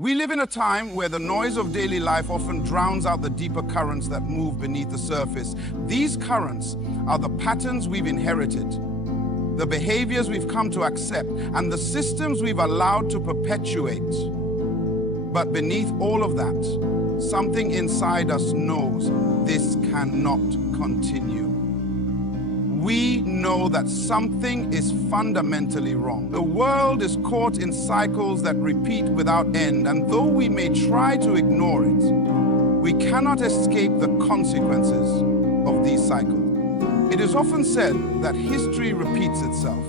We live in a time where the noise of daily life often drowns out the deeper currents that move beneath the surface. These currents are the patterns we've inherited, the behaviors we've come to accept, and the systems we've allowed to perpetuate. But beneath all of that, something inside us knows this cannot continue. We know that something is fundamentally wrong. The world is caught in cycles that repeat without end, and though we may try to ignore it, we cannot escape the consequences of these cycles. It is often said that history repeats itself.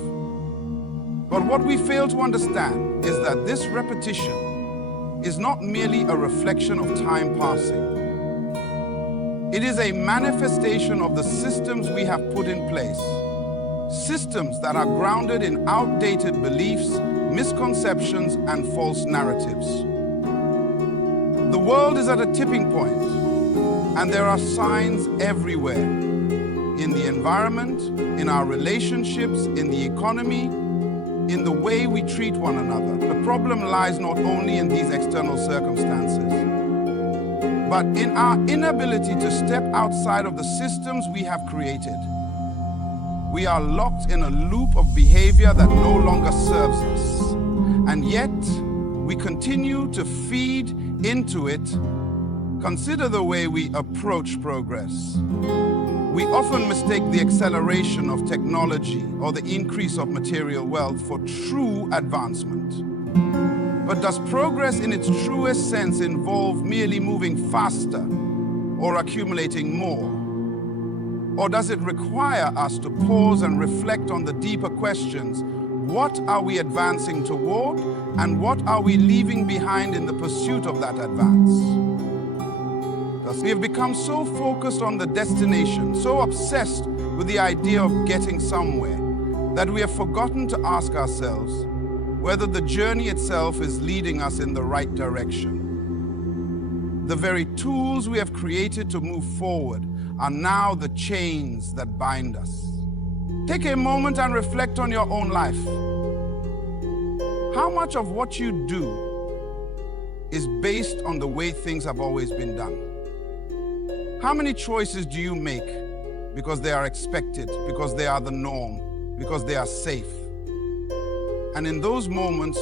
But what we fail to understand is that this repetition is not merely a reflection of time passing. It is a manifestation of the systems we have put in place. Systems that are grounded in outdated beliefs, misconceptions, and false narratives. The world is at a tipping point, and there are signs everywhere. In the environment, in our relationships, in the economy, in the way we treat one another. The problem lies not only in these external circumstances, but in our inability to step outside of the systems we have created. We are locked in a loop of behavior that no longer serves us, and yet we continue to feed into it. Consider the way we approach progress. We often mistake the acceleration of technology or the increase of material wealth for true advancement. But does progress in its truest sense involve merely moving faster or accumulating more? Or does it require us to pause and reflect on the deeper questions? What are we advancing toward, and what are we leaving behind in the pursuit of that advance? Thus, we have become so focused on the destination, so obsessed with the idea of getting somewhere, that we have forgotten to ask ourselves whether the journey itself is leading us in the right direction. The very tools we have created to move forward are now the chains that bind us. Take a moment and reflect on your own life. How much of what you do is based on the way things have always been done? How many choices do you make because they are expected, because they are the norm, because they are safe? And in those moments,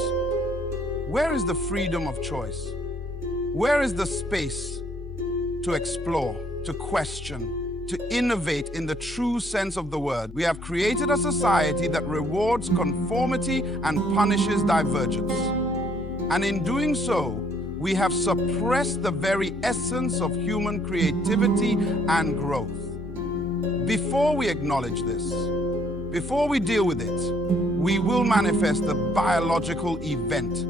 where is the freedom of choice? Where is the space to explore, to question, to innovate in the true sense of the word? We have created a society that rewards conformity and punishes divergence. And in doing so, we have suppressed the very essence of human creativity and growth. Before we acknowledge this, before we deal with it, we will manifest the biological event.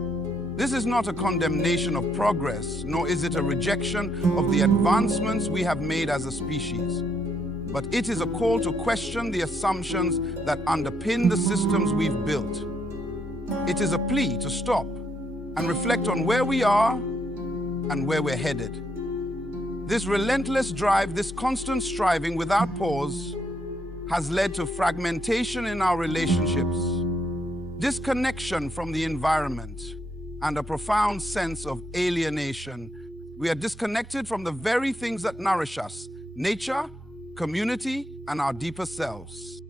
This is not a condemnation of progress, nor is it a rejection of the advancements we have made as a species. But it is a call to question the assumptions that underpin the systems we've built. It is a plea to stop and reflect on where we are and where we're headed. This relentless drive, this constant striving without pause, has led to fragmentation in our relationships, disconnection from the environment, and a profound sense of alienation. We are disconnected from the very things that nourish us: nature, community, and our deeper selves.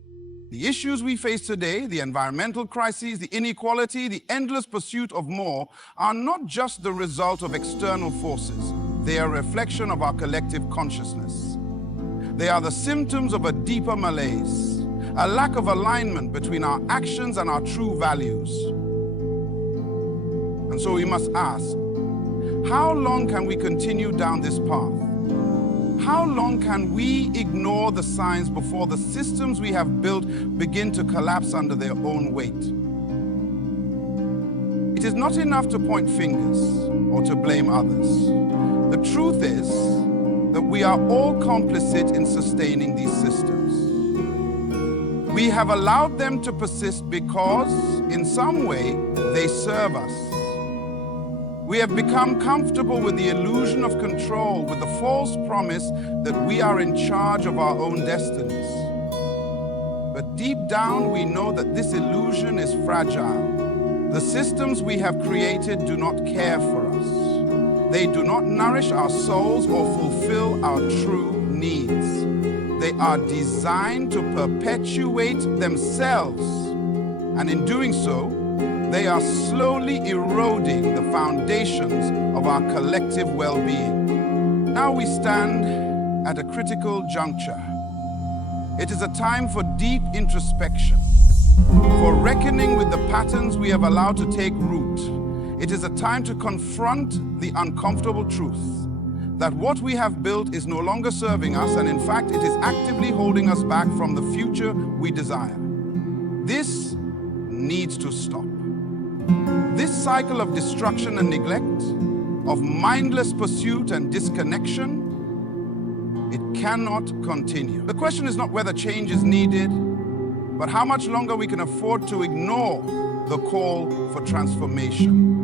The issues we face today, the environmental crises, the inequality, the endless pursuit of more, are not just the result of external forces. They are a reflection of our collective consciousness. They are the symptoms of a deeper malaise, a lack of alignment between our actions and our true values. And so we must ask, how long can we continue down this path? How long can we ignore the signs before the systems we have built begin to collapse under their own weight? It is not enough to point fingers or to blame others. The truth is that we are all complicit in sustaining these systems. We have allowed them to persist because, in some way, they serve us. We have become comfortable with the illusion of control, with the false promise that we are in charge of our own destinies. But deep down, we know that this illusion is fragile. The systems we have created do not care for us. They do not nourish our souls or fulfill our true needs. They are designed to perpetuate themselves, and in doing so, they are slowly eroding the foundations of our collective well-being. Now we stand at a critical juncture. It is a time for deep introspection, for reckoning with the patterns we have allowed to take root. It is a time to confront the uncomfortable truth that what we have built is no longer serving us, and in fact, it is actively holding us back from the future we desire. This needs to stop. This cycle of destruction and neglect, of mindless pursuit and disconnection, it cannot continue. The question is not whether change is needed, but how much longer we can afford to ignore the call for transformation.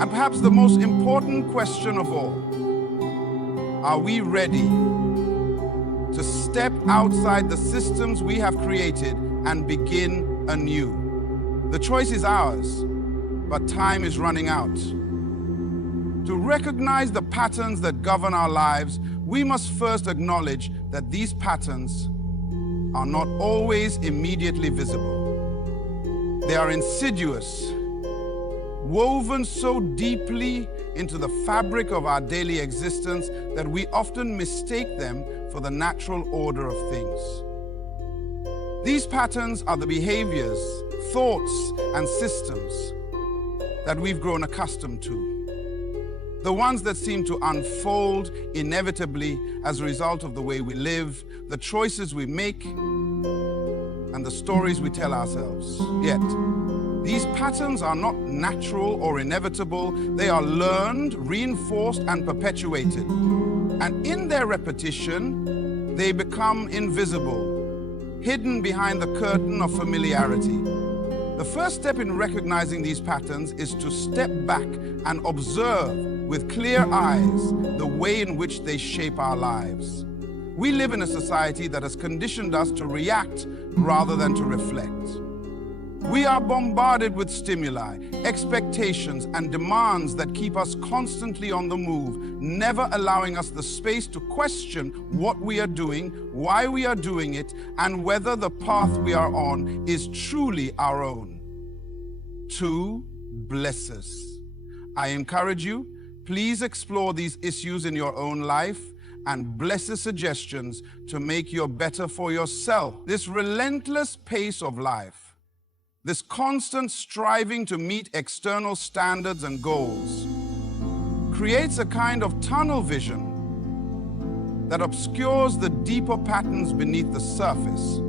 And perhaps the most important question of all, are we ready to step outside the systems we have created and begin anew? The choice is ours, but time is running out. To recognize the patterns that govern our lives, we must first acknowledge that these patterns are not always immediately visible. They are insidious, woven so deeply into the fabric of our daily existence that we often mistake them for the natural order of things. These patterns are the behaviors, thoughts, and systems that we've grown accustomed to. The ones that seem to unfold inevitably as a result of the way we live, the choices we make, and the stories we tell ourselves. Yet, these patterns are not natural or inevitable. They are learned, reinforced, and perpetuated. And in their repetition, they become invisible, hidden behind the curtain of familiarity. The first step in recognizing these patterns is to step back and observe with clear eyes the way in which they shape our lives. We live in a society that has conditioned us to react rather than to reflect. We are bombarded with stimuli, expectations, and demands that keep us constantly on the move, never allowing us the space to question what we are doing, why we are doing it, and whether the path we are on is truly our own. 2 blesses. I encourage you, please explore these issues in your own life and blesses suggestions to make you better for yourself. This relentless pace of life, this constant striving to meet external standards and goals, creates a kind of tunnel vision that obscures the deeper patterns beneath the surface.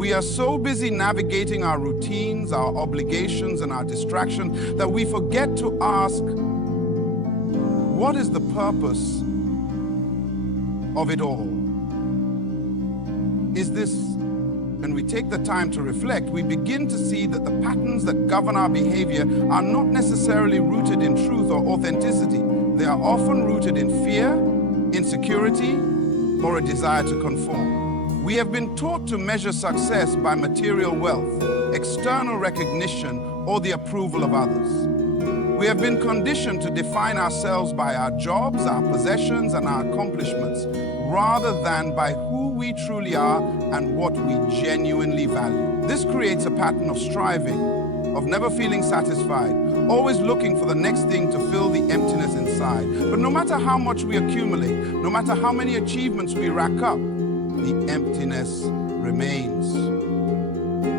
We are so busy navigating our routines, our obligations, and our distractions that we forget to ask, what is the purpose of it all? Is this, when we take the time to reflect, we begin to see that the patterns that govern our behavior are not necessarily rooted in truth or authenticity. They are often rooted in fear, insecurity, or a desire to conform. We have been taught to measure success by material wealth, external recognition, or the approval of others. We have been conditioned to define ourselves by our jobs, our possessions, and our accomplishments, rather than by who we truly are and what we genuinely value. This creates a pattern of striving, of never feeling satisfied, always looking for the next thing to fill the emptiness inside. But no matter how much we accumulate, no matter how many achievements we rack up, the emptiness remains.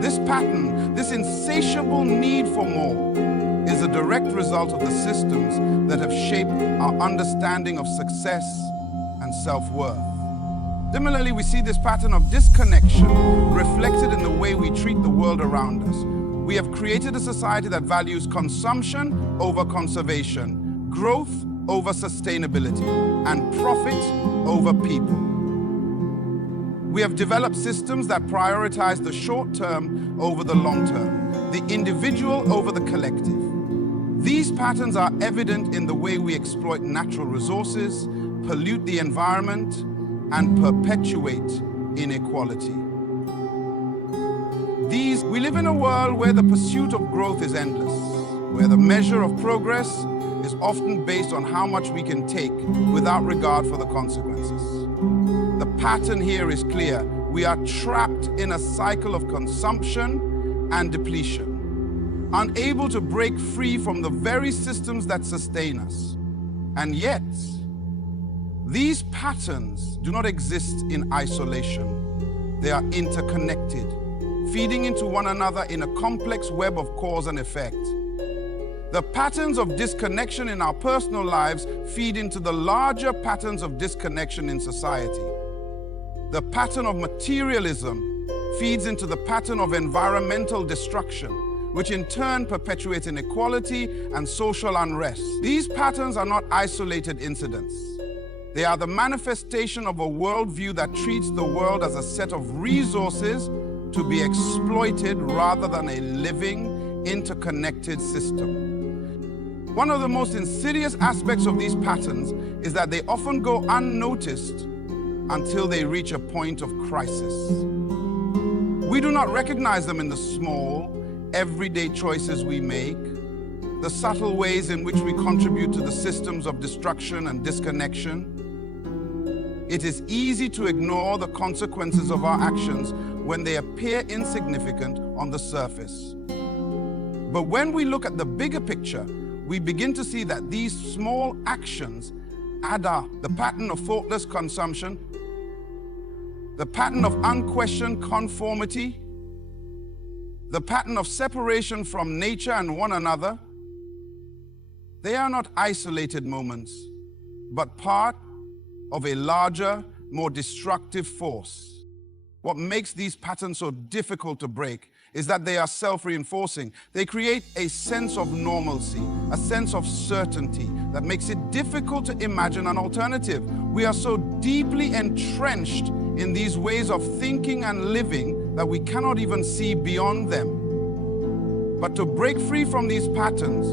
This pattern, this insatiable need for more, is a direct result of the systems that have shaped our understanding of success and self-worth. Similarly, we see this pattern of disconnection reflected in the way we treat the world around us. We have created a society that values consumption over conservation, growth over sustainability, and profit over people. We have developed systems that prioritize the short term over the long term, the individual over the collective. These patterns are evident in the way we exploit natural resources, pollute the environment, and perpetuate inequality. These We live in a world where the pursuit of growth is endless, where the measure of progress is often based on how much we can take without regard for the consequences. The pattern here is clear. We are trapped in a cycle of consumption and depletion, unable to break free from the very systems that sustain us. And yet, these patterns do not exist in isolation. They are interconnected, feeding into one another in a complex web of cause and effect. The patterns of disconnection in our personal lives feed into the larger patterns of disconnection in society. The pattern of materialism feeds into the pattern of environmental destruction, which in turn perpetuates inequality and social unrest. These patterns are not isolated incidents. They are the manifestation of a worldview that treats the world as a set of resources to be exploited rather than a living, interconnected system. One of the most insidious aspects of these patterns is that they often go unnoticed until they reach a point of crisis. We do not recognize them in the small, everyday choices we make, the subtle ways in which we contribute to the systems of destruction and disconnection. It is easy to ignore the consequences of our actions when they appear insignificant on the surface. But when we look at the bigger picture, we begin to see that these small actions add up. The pattern of thoughtless consumption, the pattern of unquestioned conformity, the pattern of separation from nature and one another, they are not isolated moments, but part of a larger, more destructive force. What makes these patterns so difficult to break is that they are self-reinforcing. They create a sense of normalcy, a sense of certainty that makes it difficult to imagine an alternative. We are so deeply entrenched in these ways of thinking and living that we cannot even see beyond them. But to break free from these patterns,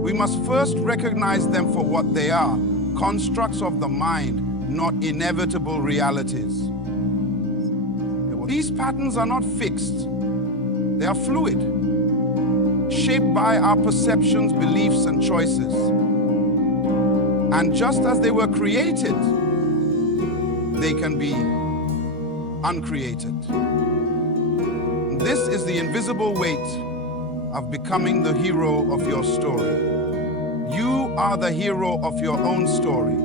we must first recognize them for what they are, constructs of the mind, not inevitable realities. These patterns are not fixed. They are fluid, shaped by our perceptions, beliefs, and choices. And just as they were created, they can be uncreated. This is the invisible weight of becoming the hero of your story. You are the hero of your own story.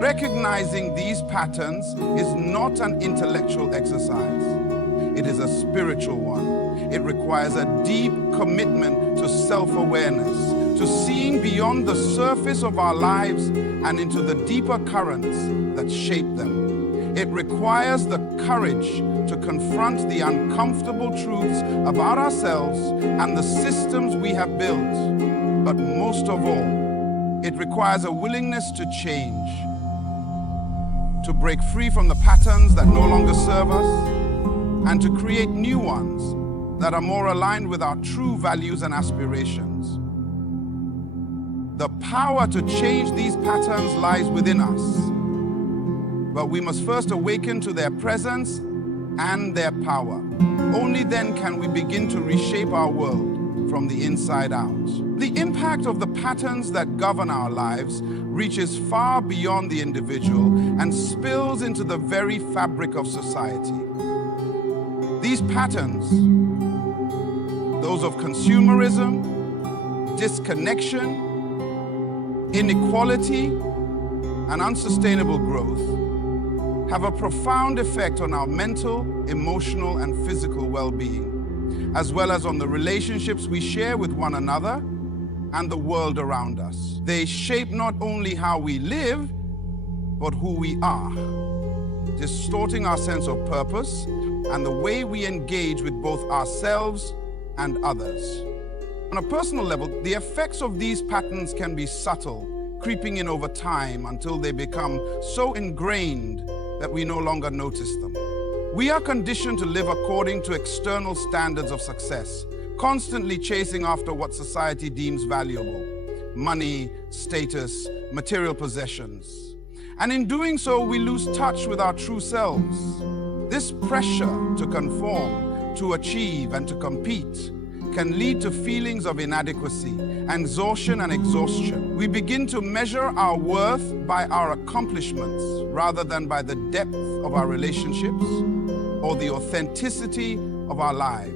Recognizing these patterns is not an intellectual exercise. It is a spiritual one. It requires a deep commitment to self-awareness, to seeing beyond the surface of our lives and into the deeper currents that shape them. It requires the courage to confront the uncomfortable truths about ourselves and the systems we have built. But most of all, it requires a willingness to change, to break free from the patterns that no longer serve us, and to create new ones that are more aligned with our true values and aspirations. The power to change these patterns lies within us, but we must first awaken to their presence and their power. Only then can we begin to reshape our world from the inside out. The impact of the patterns that govern our lives reaches far beyond the individual and spills into the very fabric of society. These patterns, those of consumerism, disconnection, inequality, and unsustainable growth, have a profound effect on our mental, emotional, and physical well-being, as well as on the relationships we share with one another and the world around us. They shape not only how we live, but who we are, distorting our sense of purpose and the way we engage with both ourselves and others. On a personal level, the effects of these patterns can be subtle, creeping in over time until they become so ingrained that we no longer notice them. We are conditioned to live according to external standards of success, constantly chasing after what society deems valuable: money, status, material possessions. And in doing so, we lose touch with our true selves. This pressure to conform to achieve and to compete can lead to feelings of inadequacy, exhaustion, and exhaustion. We begin to measure our worth by our accomplishments rather than by the depth of our relationships or the authenticity of our lives.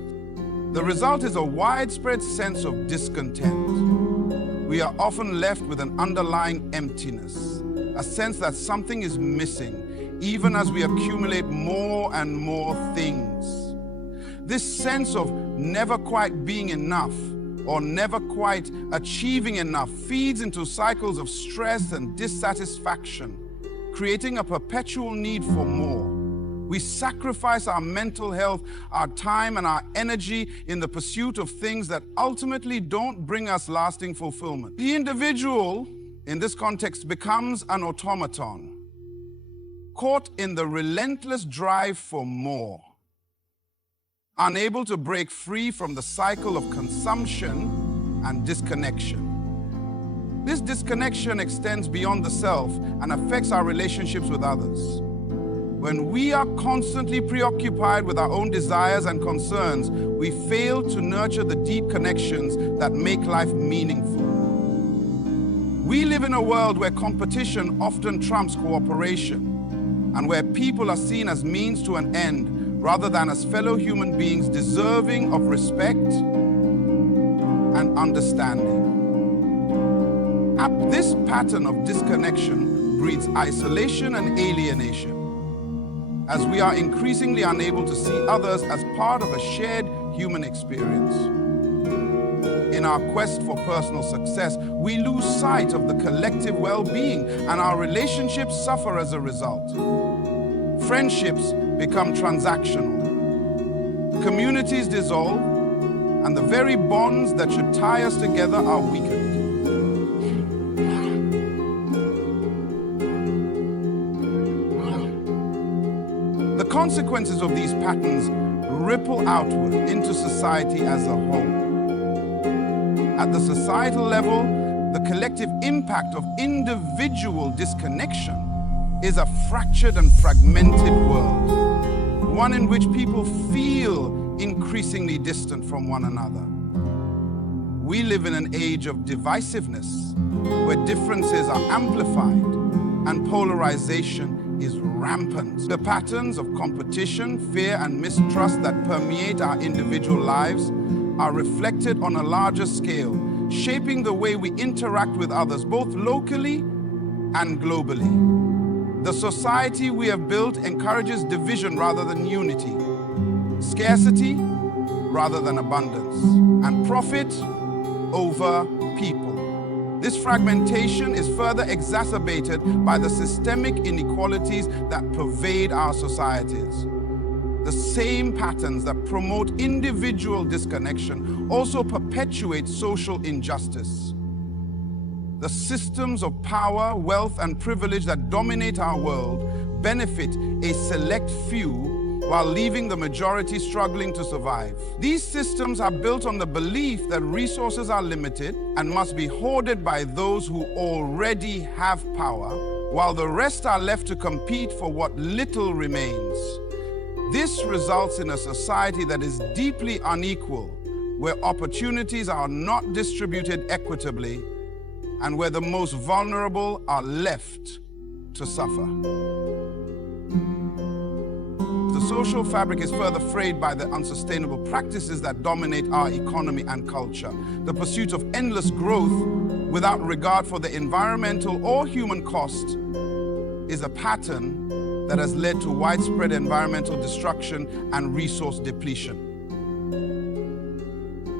The result is a widespread sense of discontent. We are often left with an underlying emptiness, a sense that something is missing, even as we accumulate more and more things. This sense of never quite being enough or never quite achieving enough feeds into cycles of stress and dissatisfaction, creating a perpetual need for more. We sacrifice our mental health, our time, and our energy in the pursuit of things that ultimately don't bring us lasting fulfillment. The individual, in this context, becomes an automaton, caught in the relentless drive for more, unable to break free from the cycle of consumption and disconnection. This disconnection extends beyond the self and affects our relationships with others. When we are constantly preoccupied with our own desires and concerns, we fail to nurture the deep connections that make life meaningful. We live in a world where competition often trumps cooperation, and where people are seen as means to an end rather than as fellow human beings deserving of respect and understanding. This pattern of disconnection breeds isolation and alienation, as we are increasingly unable to see others as part of a shared human experience. In our quest for personal success, we lose sight of the collective well-being, and our relationships suffer as a result. Friendships become transactional. Communities dissolve, and the very bonds that should tie us together are weakened. The consequences of these patterns ripple outward into society as a whole. At the societal level, the collective impact of individual disconnection is a fractured and fragmented world, one in which people feel increasingly distant from one another. We live in an age of divisiveness, where differences are amplified and polarization is rampant. The patterns of competition, fear, and mistrust that permeate our individual lives are reflected on a larger scale, shaping the way we interact with others, both locally and globally. The society we have built encourages division rather than unity, scarcity rather than abundance, and profit over people. This fragmentation is further exacerbated by the systemic inequalities that pervade our societies. The same patterns that promote individual disconnection also perpetuate social injustice. The systems of power, wealth, and privilege that dominate our world benefit a select few while leaving the majority struggling to survive. These systems are built on the belief that resources are limited and must be hoarded by those who already have power, while the rest are left to compete for what little remains. This results in a society that is deeply unequal, where opportunities are not distributed equitably, and where the most vulnerable are left to suffer. The social fabric is further frayed by the unsustainable practices that dominate our economy and culture. The pursuit of endless growth without regard for the environmental or human cost is a pattern that has led to widespread environmental destruction and resource depletion.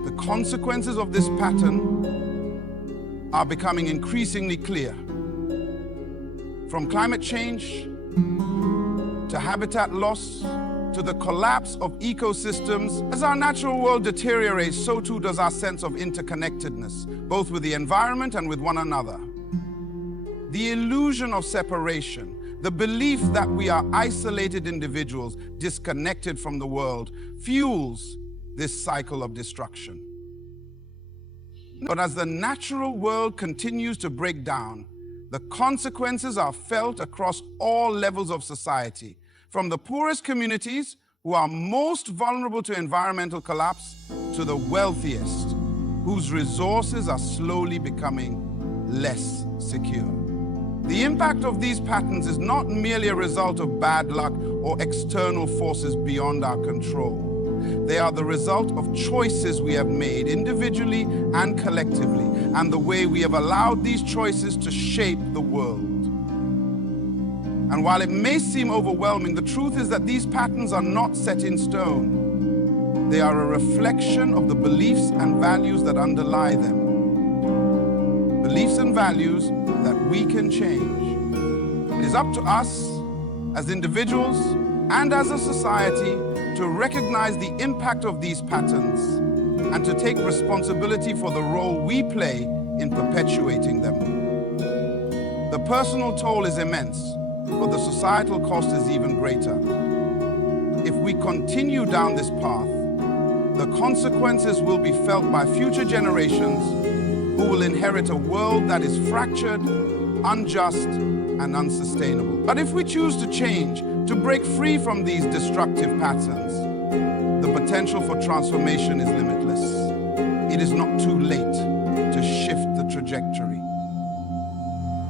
The consequences of this pattern are becoming increasingly clear. From climate change to habitat loss, to the collapse of ecosystems. As our natural world deteriorates, so too does our sense of interconnectedness, both with the environment and with one another. The illusion of separation, the belief that we are isolated individuals, disconnected from the world, fuels this cycle of destruction. But as the natural world continues to break down, the consequences are felt across all levels of society, from the poorest communities, who are most vulnerable to environmental collapse, to the wealthiest, whose resources are slowly becoming less secure. The impact of these patterns is not merely a result of bad luck or external forces beyond our control. They are the result of choices we have made individually and collectively, and the way we have allowed these choices to shape the world. And while it may seem overwhelming, the truth is that these patterns are not set in stone. They are a reflection of the beliefs and values that underlie them. Beliefs and values that we can change. It is up to us as individuals and as a society to recognize the impact of these patterns and to take responsibility for the role we play in perpetuating them. The personal toll is immense, but the societal cost is even greater. If we continue down this path, the consequences will be felt by future generations who will inherit a world that is fractured, unjust, and unsustainable. But if we choose to change, to break free from these destructive patterns, the potential for transformation is limitless. It is not too late to shift the trajectory,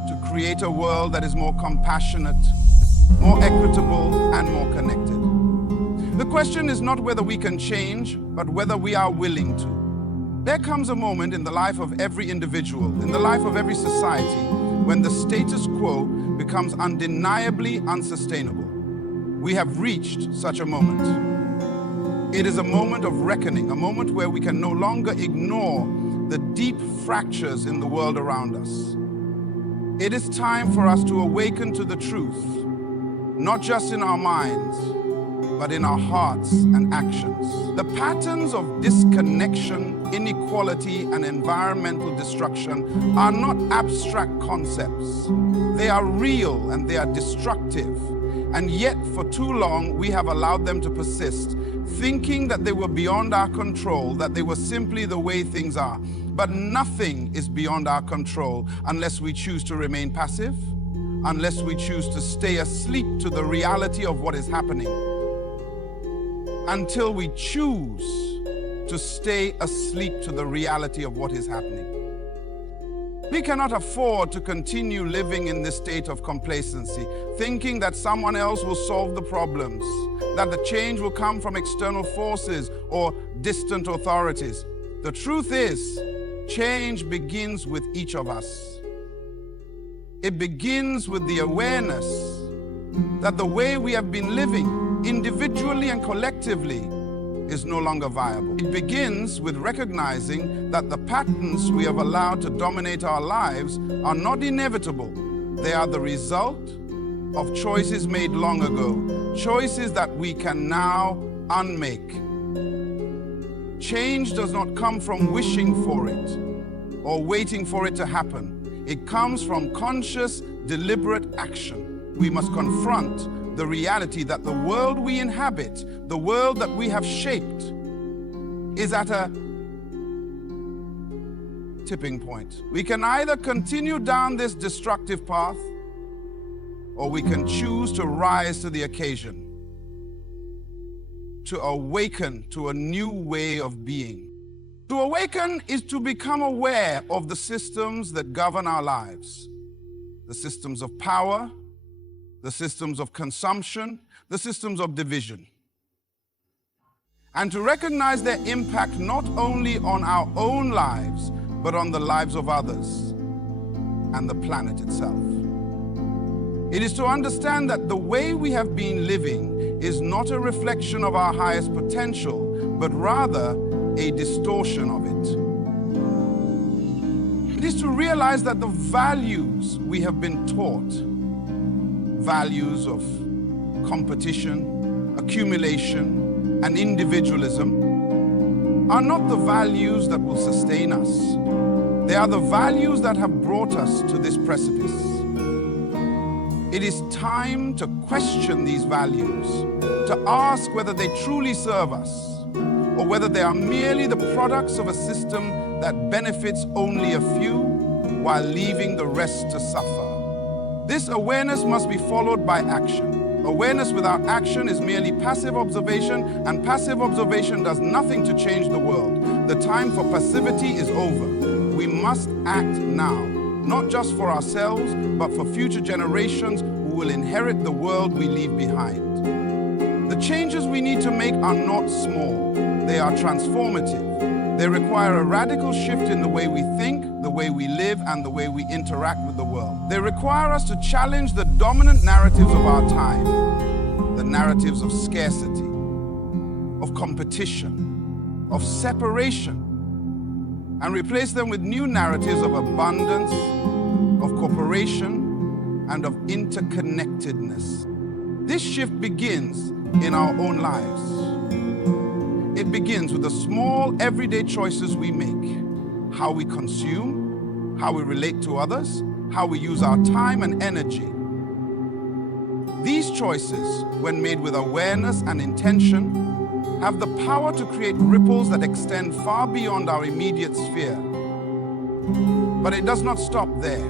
to create a world that is more compassionate, more equitable, and more connected. The question is not whether we can change, but whether we are willing to. There comes a moment in the life of every individual, in the life of every society, when the status quo becomes undeniably unsustainable. We have reached such a moment. It is a moment of reckoning, a moment where we can no longer ignore the deep fractures in the world around us. It is time for us to awaken to the truth, not just in our minds, but in our hearts and actions. The patterns of disconnection, inequality, and environmental destruction are not abstract concepts. They are real and they are destructive. And yet, for too long, we have allowed them to persist, thinking that they were beyond our control, that they were simply the way things are. But nothing is beyond our control unless we choose to remain passive, unless we choose to stay asleep to the reality of what is happening. Until we choose to stay asleep to the reality of what is happening. We cannot afford to continue living in this state of complacency, thinking that someone else will solve the problems, that the change will come from external forces or distant authorities. The truth is, change begins with each of us. It begins with the awareness that the way we have been living, individually and collectively, is no longer viable. It begins with recognizing that the patterns we have allowed to dominate our lives are not inevitable. They are the result of choices made long ago, choices that we can now unmake. Change does not come from wishing for it or waiting for it to happen. It comes from conscious, deliberate action. We must confront the reality that the world we inhabit, the world that we have shaped, is at a tipping point. We can either continue down this destructive path, or we can choose to rise to the occasion, to awaken to a new way of being. To awaken is to become aware of the systems that govern our lives, the systems of power, the systems of consumption, the systems of division. And to recognize their impact not only on our own lives, but on the lives of others and the planet itself. It is to understand that the way we have been living is not a reflection of our highest potential, but rather a distortion of it. It is to realize that the values we have been taught, values of competition, accumulation, and individualism, are not the values that will sustain us. They are the values that have brought us to this precipice. It is time to question these values, to ask whether they truly serve us, or whether they are merely the products of a system that benefits only a few while leaving the rest to suffer. This awareness must be followed by action. Awareness without action is merely passive observation, and passive observation does nothing to change the world. The time for passivity is over. We must act now, not just for ourselves, but for future generations who will inherit the world we leave behind. The changes we need to make are not small. They are transformative. They require a radical shift in the way we think, the way we live, and the way we interact with the world. They require us to challenge the dominant narratives of our time, the narratives of scarcity, of competition, of separation, and replace them with new narratives of abundance, of cooperation, and of interconnectedness. This shift begins in our own lives. It begins with the small, everyday choices we make. How we consume, how we relate to others, how we use our time and energy. These choices, when made with awareness and intention, have the power to create ripples that extend far beyond our immediate sphere. But it does not stop there.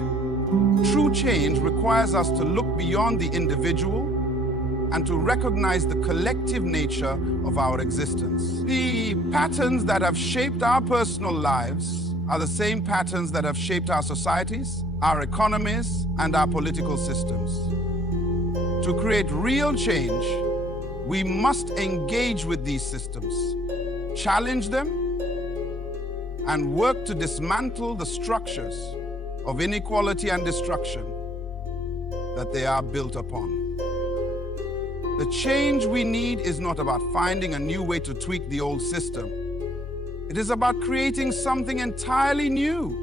True change requires us to look beyond the individual and to recognize the collective nature of our existence. The patterns that have shaped our personal lives are the same patterns that have shaped our societies, our economies, and our political systems. To create real change, we must engage with these systems, challenge them, and work to dismantle the structures of inequality and destruction that they are built upon. The change we need is not about finding a new way to tweak the old system. It is about creating something entirely new.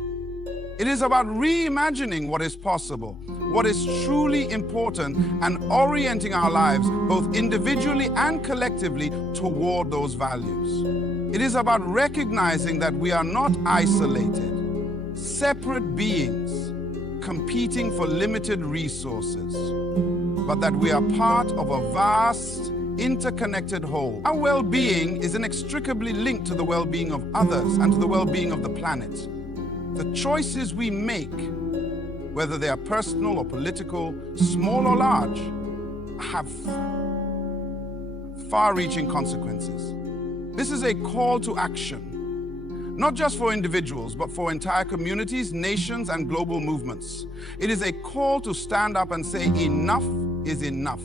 It is about reimagining what is possible, what is truly important, and orienting our lives, both individually and collectively, toward those values. It is about recognizing that we are not isolated, separate beings competing for limited resources, but that we are part of a vast, interconnected whole. Our well-being is inextricably linked to the well-being of others and to the well-being of the planet. The choices we make, whether they are personal or political, small or large, have far-reaching consequences. This is a call to action, not just for individuals, but for entire communities, nations, and global movements. It is a call to stand up and say, enough is enough.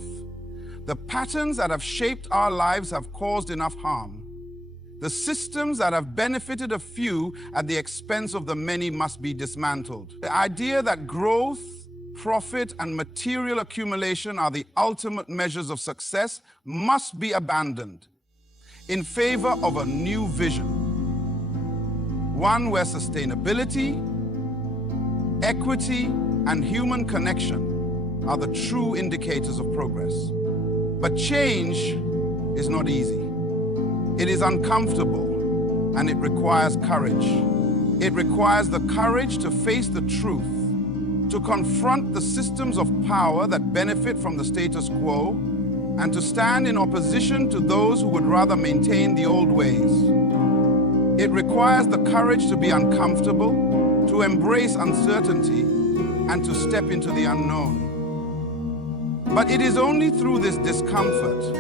The patterns that have shaped our lives have caused enough harm. The systems that have benefited a few at the expense of the many must be dismantled. The idea that growth, profit, and material accumulation are the ultimate measures of success must be abandoned in favor of a new vision. One where sustainability, equity, and human connection are the true indicators of progress. But change is not easy. It is uncomfortable, and it requires courage. It requires the courage to face the truth, to confront the systems of power that benefit from the status quo, and to stand in opposition to those who would rather maintain the old ways. It requires the courage to be uncomfortable, to embrace uncertainty, and to step into the unknown. But it is only through this discomfort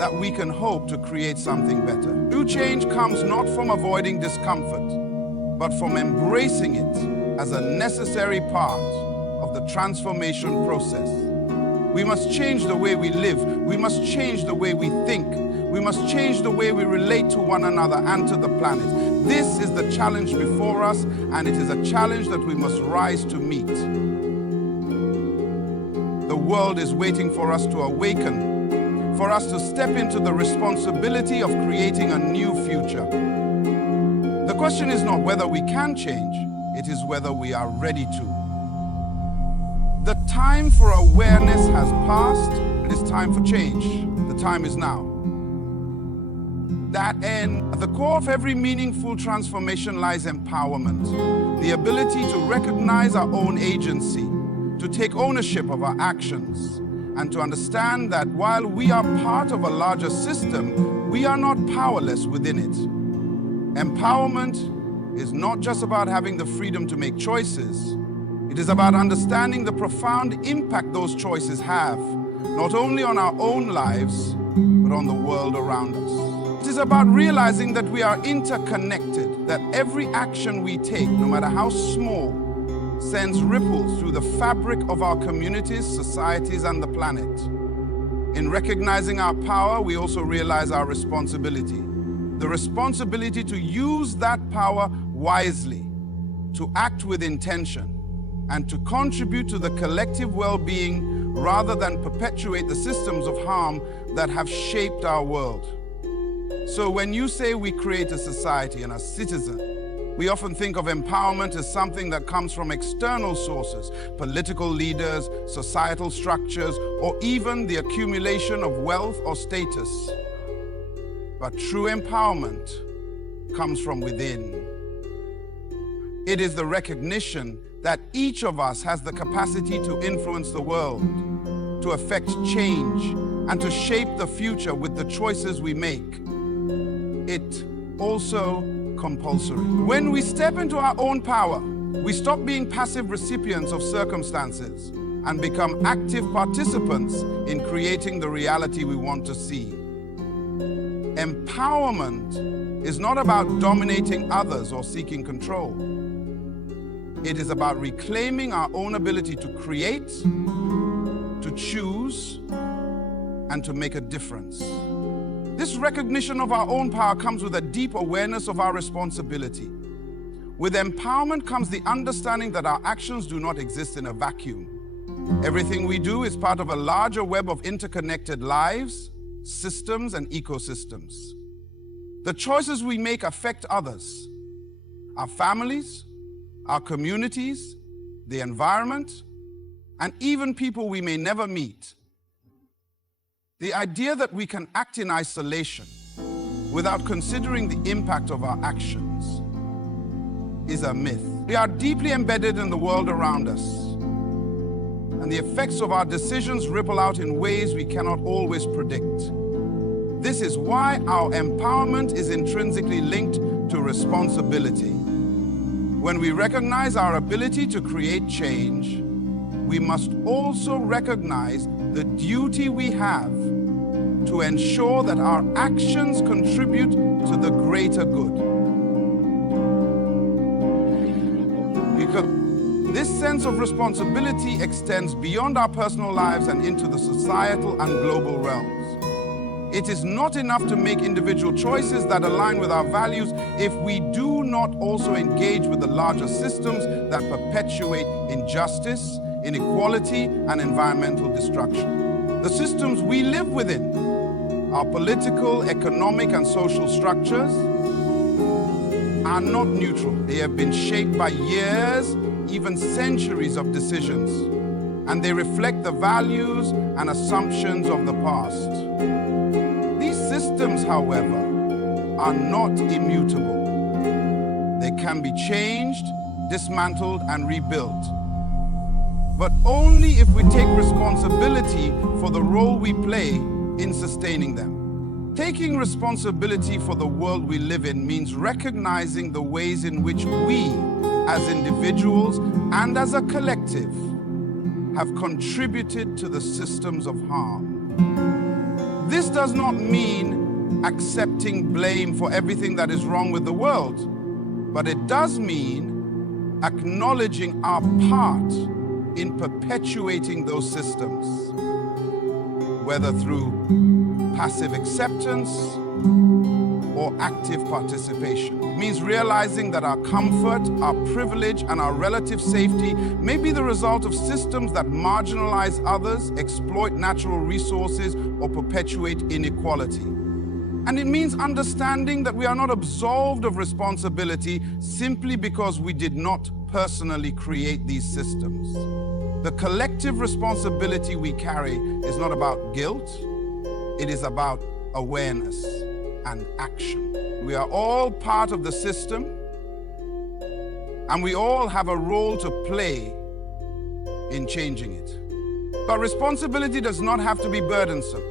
that we can hope to create something better. True change comes not from avoiding discomfort, but from embracing it as a necessary part of the transformation process. We must change the way we live. We must change the way we think. We must change the way we relate to one another and to the planet. This is the challenge before us, and it is a challenge that we must rise to meet. The world is waiting for us to awaken, for us to step into the responsibility of creating a new future. The question is not whether we can change, it is whether we are ready to. The time for awareness has passed. It is time for change. The time is now. That end, at the core of every meaningful transformation lies empowerment, the ability to recognize our own agency, to take ownership of our actions, and to understand that while we are part of a larger system, we are not powerless within it. Empowerment is not just about having the freedom to make choices. It is about understanding the profound impact those choices have, not only on our own lives, but on the world around us. It is about realizing that we are interconnected, that every action we take, no matter how small, sends ripples through the fabric of our communities, societies, and the planet. In recognizing our power, we also realize our responsibility. The responsibility to use that power wisely, to act with intention, and to contribute to the collective well-being rather than perpetuate the systems of harm that have shaped our world. So when you say we create a society and a citizen, we often think of empowerment as something that comes from external sources, political leaders, societal structures, or even the accumulation of wealth or status. But true empowerment comes from within. It is the recognition that each of us has the capacity to influence the world, to affect change, and to shape the future with the choices we make. It also compulsory. When we step into our own power, we stop being passive recipients of circumstances and become active participants in creating the reality we want to see. Empowerment is not about dominating others or seeking control. It is about reclaiming our own ability to create, to choose, and to make a difference. This recognition of our own power comes with a deep awareness of our responsibility. With empowerment comes the understanding that our actions do not exist in a vacuum. Everything we do is part of a larger web of interconnected lives, systems, and ecosystems. The choices we make affect others, our families, our communities, the environment, and even people we may never meet. The idea that we can act in isolation without considering the impact of our actions is a myth. We are deeply embedded in the world around us, and the effects of our decisions ripple out in ways we cannot always predict. This is why our empowerment is intrinsically linked to responsibility. When we recognize our ability to create change, we must also recognize the duty we have to ensure that our actions contribute to the greater good. Because this sense of responsibility extends beyond our personal lives and into the societal and global realms. It is not enough to make individual choices that align with our values if we do not also engage with the larger systems that perpetuate injustice, inequality, and environmental destruction. The systems we live within, our political, economic, and social structures, are not neutral. They have been shaped by years, even centuries of decisions, and they reflect the values and assumptions of the past. These systems, however, are not immutable. They can be changed, dismantled, and rebuilt, but only if we take responsibility for the role we play in sustaining them. Taking responsibility for the world we live in means recognizing the ways in which we, as individuals and as a collective, have contributed to the systems of harm. This does not mean accepting blame for everything that is wrong with the world, but it does mean acknowledging our part in perpetuating those systems, whether through passive acceptance or active participation. It means realizing that our comfort, our privilege, and our relative safety may be the result of systems that marginalize others, exploit natural resources, or perpetuate inequality. And it means understanding that we are not absolved of responsibility simply because we did not personally create these systems. The collective responsibility we carry is not about guilt, it is about awareness and action. We are all part of the system, and we all have a role to play in changing it. But responsibility does not have to be burdensome.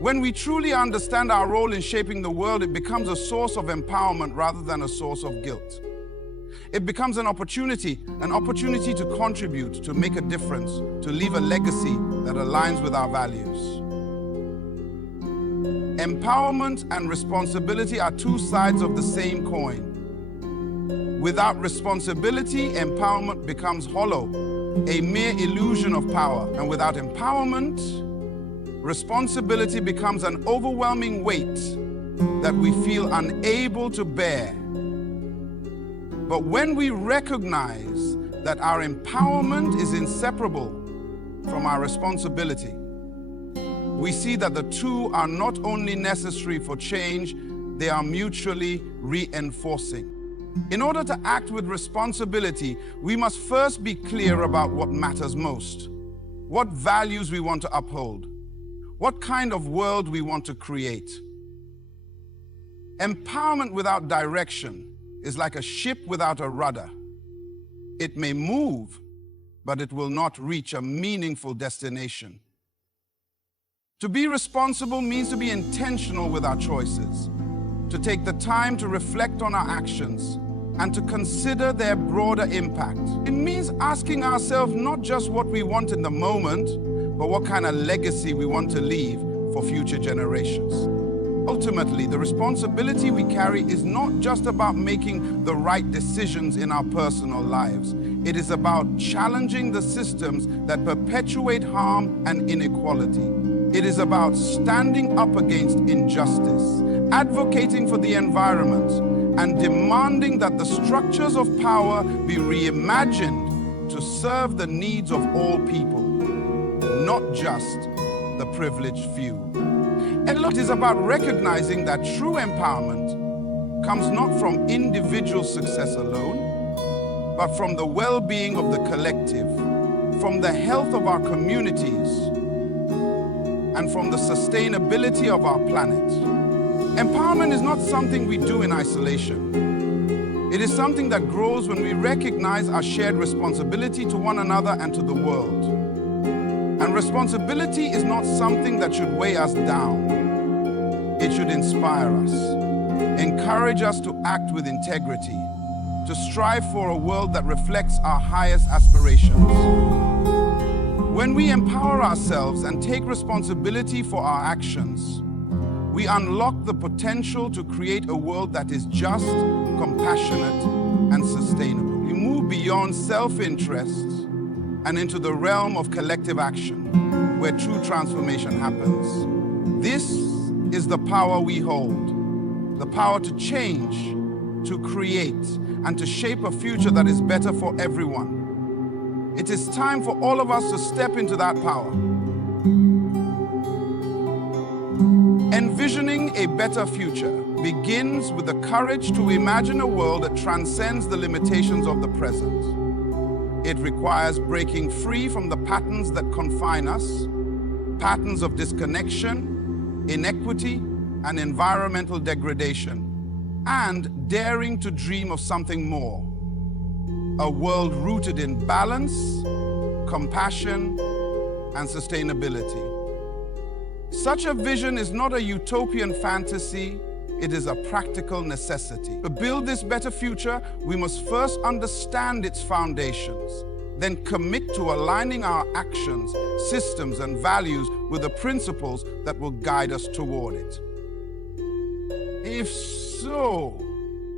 When we truly understand our role in shaping the world, it becomes a source of empowerment rather than a source of guilt. it becomes an opportunity to contribute, to make a difference, to leave a legacy that aligns with our values. Empowerment and responsibility are two sides of the same coin. Without responsibility, empowerment becomes hollow, a mere illusion of power. And without empowerment, responsibility becomes an overwhelming weight that we feel unable to bear. But when we recognize that our empowerment is inseparable from our responsibility, we see that the two are not only necessary for change, they are mutually reinforcing. In order to act with responsibility, we must first be clear about what matters most, what values we want to uphold, what kind of world we want to create. Empowerment without direction is like a ship without a rudder. It may move, but it will not reach a meaningful destination. To be responsible means to be intentional with our choices, to take the time to reflect on our actions, and to consider their broader impact. It means asking ourselves not just what we want in the moment, but what kind of legacy we want to leave for future generations. Ultimately, the responsibility we carry is not just about making the right decisions in our personal lives. It is about challenging the systems that perpetuate harm and inequality. It is about standing up against injustice, advocating for the environment, and demanding that the structures of power be reimagined to serve the needs of all people, not just the privileged few. And look, it is about recognizing that true empowerment comes not from individual success alone, but from the well-being of the collective, from the health of our communities, and from the sustainability of our planet. Empowerment is not something we do in isolation. It is something that grows when we recognize our shared responsibility to one another and to the world. And responsibility is not something that should weigh us down. It should inspire us, encourage us to act with integrity, to strive for a world that reflects our highest aspirations. When we empower ourselves and take responsibility for our actions, we unlock the potential to create a world that is just, compassionate, and sustainable. We move beyond self-interest and into the realm of collective action, where true transformation happens. This is the power we hold, the power to change, to create, and to shape a future that is better for everyone. It is time for all of us to step into that power. Envisioning a better future begins with the courage to imagine a world that transcends the limitations of the present. It requires breaking free from the patterns that confine us, patterns of disconnection, inequity, and environmental degradation, and daring to dream of something more. A world rooted in balance, compassion, and sustainability. Such a vision is not a utopian fantasy, it is a practical necessity. To build this better future, we must first understand its foundations, then commit to aligning our actions, systems, and values with the principles that will guide us toward it. If so,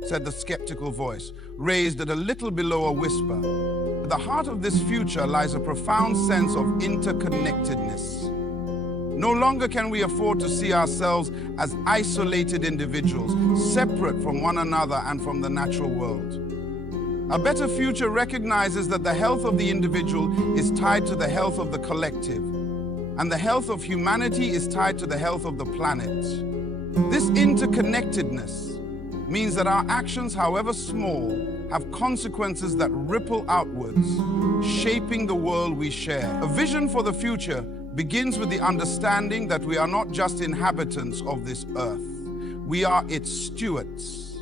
said the skeptical voice, raised at a little below a whisper, at the heart of this future lies a profound sense of interconnectedness. No longer can we afford to see ourselves as isolated individuals, separate from one another and from the natural world. A better future recognizes that the health of the individual is tied to the health of the collective, and the health of humanity is tied to the health of the planet. This interconnectedness means that our actions, however small, have consequences that ripple outwards, shaping the world we share. A vision for the future begins with the understanding that we are not just inhabitants of this earth. We are its stewards,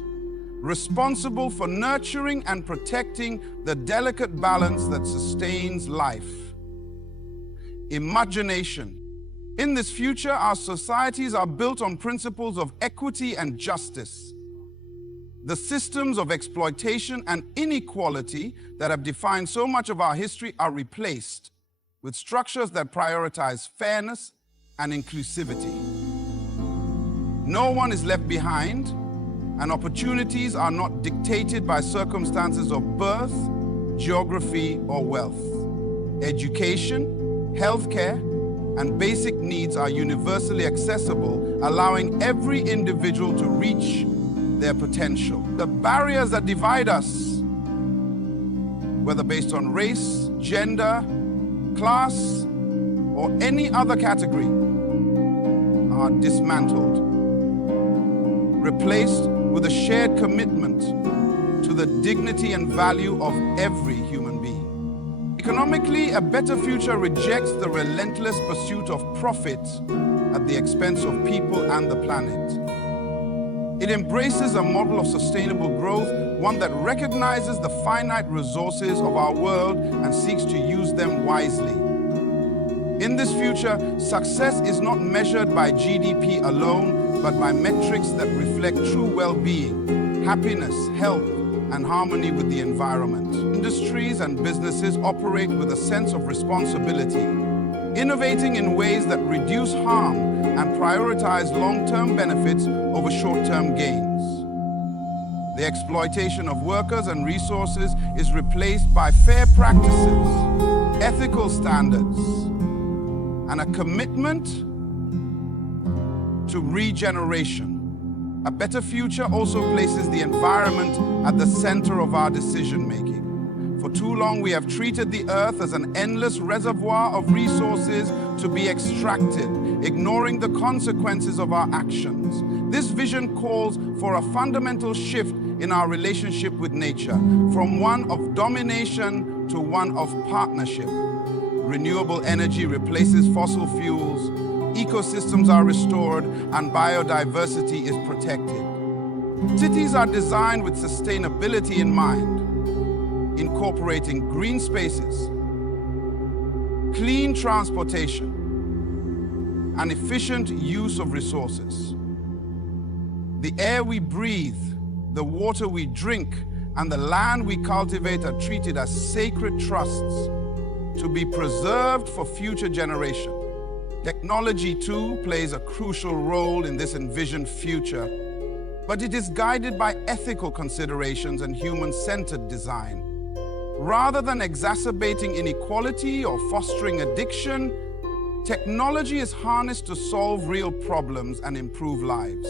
responsible for nurturing and protecting the delicate balance that sustains life. Imagination. In this future, our societies are built on principles of equity and justice. The systems of exploitation and inequality that have defined so much of our history are replaced with structures that prioritize fairness and inclusivity. No one is left behind, and opportunities are not dictated by circumstances of birth, geography, or wealth. Education, healthcare, and basic needs are universally accessible, allowing every individual to reach their potential. The barriers that divide us, whether based on race, gender, class, or any other category, are dismantled, replaced with a shared commitment to the dignity and value of every human being. Economically, a better future rejects the relentless pursuit of profit at the expense of people and the planet. It embraces a model of sustainable growth, one that recognizes the finite resources of our world and seeks to use them wisely. In this future, success is not measured by GDP alone, but by metrics that reflect true well-being, happiness, health, and harmony with the environment. Industries and businesses operate with a sense of responsibility, innovating in ways that reduce harm and prioritize long-term benefits over short-term gains. The exploitation of workers and resources is replaced by fair practices, ethical standards, and a commitment to regeneration. A better future also places the environment at the center of our decision-making. For too long, we have treated the earth as an endless reservoir of resources to be extracted, ignoring the consequences of our actions. This vision calls for a fundamental shift in our relationship with nature, from one of domination to one of partnership. Renewable energy replaces fossil fuels, ecosystems are restored, and biodiversity is protected. Cities are designed with sustainability in mind, incorporating green spaces, clean transportation, and efficient use of resources. The air we breathe, the water we drink, and the land we cultivate are treated as sacred trusts to be preserved for future generations. Technology, too, plays a crucial role in this envisioned future, but it is guided by ethical considerations and human-centered design. Rather than exacerbating inequality or fostering addiction, technology is harnessed to solve real problems and improve lives.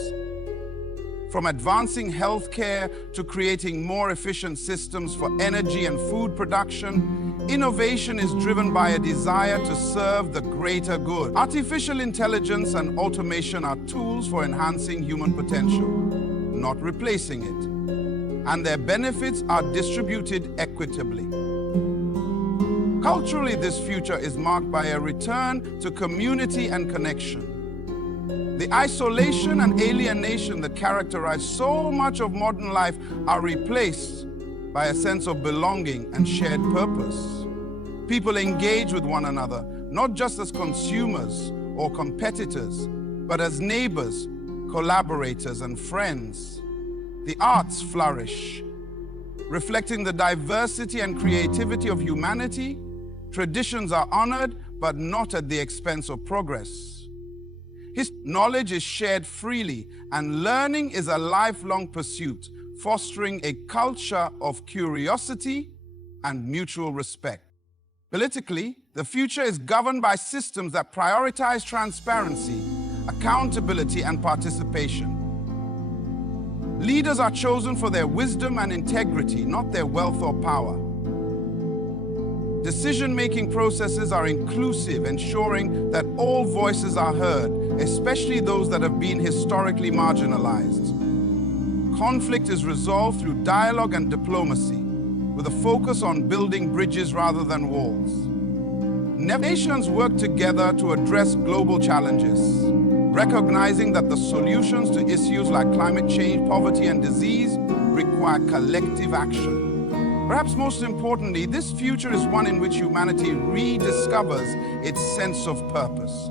From advancing healthcare to creating more efficient systems for energy and food production, innovation is driven by a desire to serve the greater good. Artificial intelligence and automation are tools for enhancing human potential, not replacing it, and their benefits are distributed equitably. Culturally, this future is marked by a return to community and connection. The isolation and alienation that characterize so much of modern life are replaced by a sense of belonging and shared purpose. People engage with one another, not just as consumers or competitors, but as neighbors, collaborators, and friends. The arts flourish, reflecting the diversity and creativity of humanity. Traditions are honored, but not at the expense of progress. His knowledge is shared freely, and learning is a lifelong pursuit, fostering a culture of curiosity and mutual respect. Politically, the future is governed by systems that prioritize transparency, accountability, and participation. Leaders are chosen for their wisdom and integrity, not their wealth or power. Decision-making processes are inclusive, ensuring that all voices are heard, especially those that have been historically marginalized. Conflict is resolved through dialogue and diplomacy, with a focus on building bridges rather than walls. Nations work together to address global challenges, recognizing that the solutions to issues like climate change, poverty, and disease require collective action. Perhaps most importantly, this future is one in which humanity rediscovers its sense of purpose.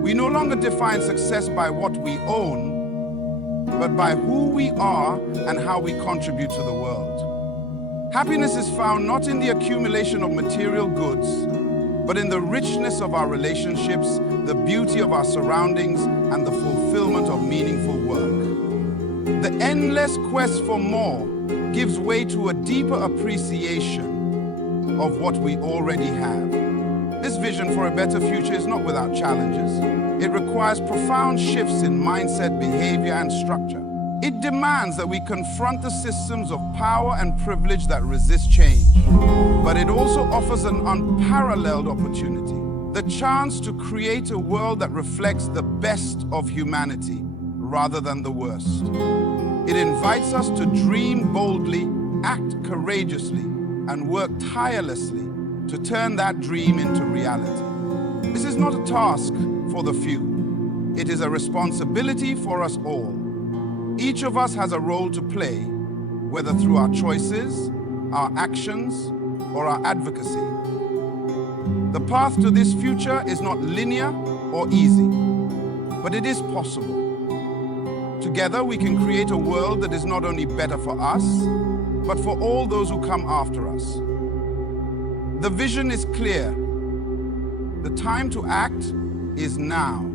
We no longer define success by what we own, but by who we are and how we contribute to the world. Happiness is found not in the accumulation of material goods, but in the richness of our relationships, the beauty of our surroundings, and the fulfillment of meaningful work. The endless quest for more gives way to a deeper appreciation of what we already have. This vision for a better future is not without challenges. It requires profound shifts in mindset, behavior, and structure. It demands that we confront the systems of power and privilege that resist change. But it also offers an unparalleled opportunity, the chance to create a world that reflects the best of humanity rather than the worst. It invites us to dream boldly, act courageously, and work tirelessly to turn that dream into reality. This is not a task for the few. It is a responsibility for us all. Each of us has a role to play, whether through our choices, our actions, or our advocacy. The path to this future is not linear or easy, but it is possible. Together, we can create a world that is not only better for us, but for all those who come after us. The vision is clear. The time to act is now.